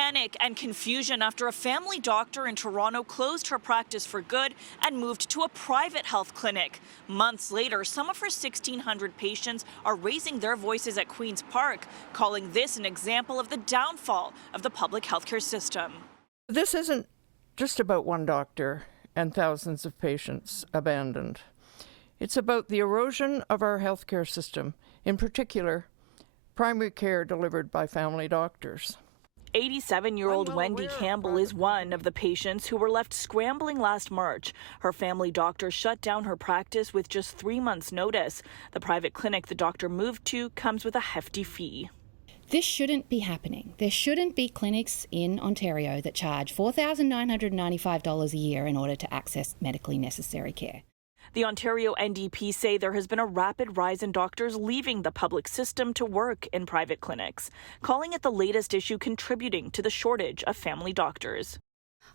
Panic and confusion after a family doctor in Toronto closed her practice for good and moved to a private health clinic. Months later, some of her 1,600 patients are raising their voices at Queen's Park, calling this an example of the downfall of the public healthcare system. This isn't just about one doctor and thousands of patients abandoned. It's about the erosion of our healthcare system, in particular, primary care delivered by family doctors. 87-year-old Wendy Campbell is one of the patients who were left scrambling last March. Her family doctor shut down her practice with just 3 months' notice. The private clinic the doctor moved to comes with a hefty fee. This shouldn't be happening. There shouldn't be clinics in Ontario that charge $4,995 a year in order to access medically necessary care. The Ontario NDP say there has been a rapid rise in doctors leaving the public system to work in private clinics, calling it the latest issue contributing to the shortage of family doctors.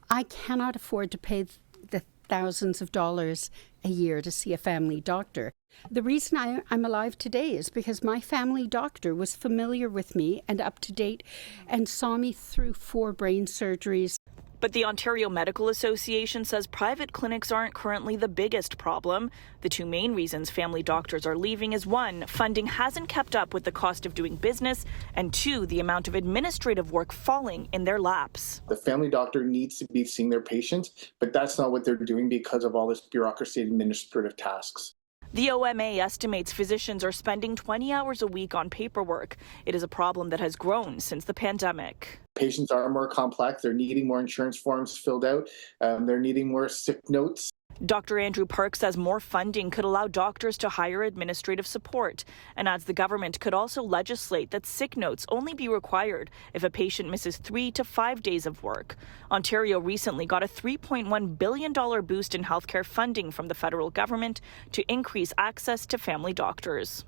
I cannot afford to pay the thousands of dollars a year to see a family doctor. The reason I'm alive today is because my family doctor was familiar with me and up to date and saw me through 4 brain surgeries. But the Ontario Medical Association says private clinics aren't currently the biggest problem. The 2 main reasons family doctors are leaving is 1, funding hasn't kept up with the cost of doing business, and 2, the amount of administrative work falling in their laps. The family doctor needs to be seeing their patient, but that's not what they're doing because of all this bureaucracy and administrative tasks. The OMA estimates physicians are spending 20 hours a week on paperwork. It is a problem that has grown since the pandemic. Patients are more complex. They're needing more insurance forms filled out. They're needing more sick notes. Dr. Andrew Park says more funding could allow doctors to hire administrative support, and adds the government could also legislate that sick notes only be required if a patient misses 3 to 5 days of work. Ontario recently got a $3.1 billion boost in healthcare funding from the federal government to increase access to family doctors.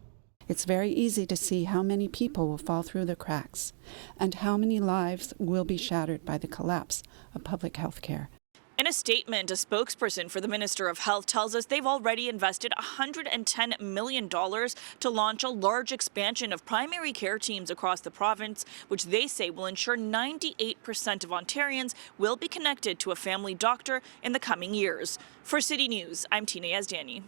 It's very easy to see how many people will fall through the cracks and how many lives will be shattered by the collapse of public health care. In a statement, a spokesperson for the Minister of Health tells us they've already invested $110 million to launch a large expansion of primary care teams across the province, which they say will ensure 98% of Ontarians will be connected to a family doctor in the coming years. For City News, I'm Tina Yazdani.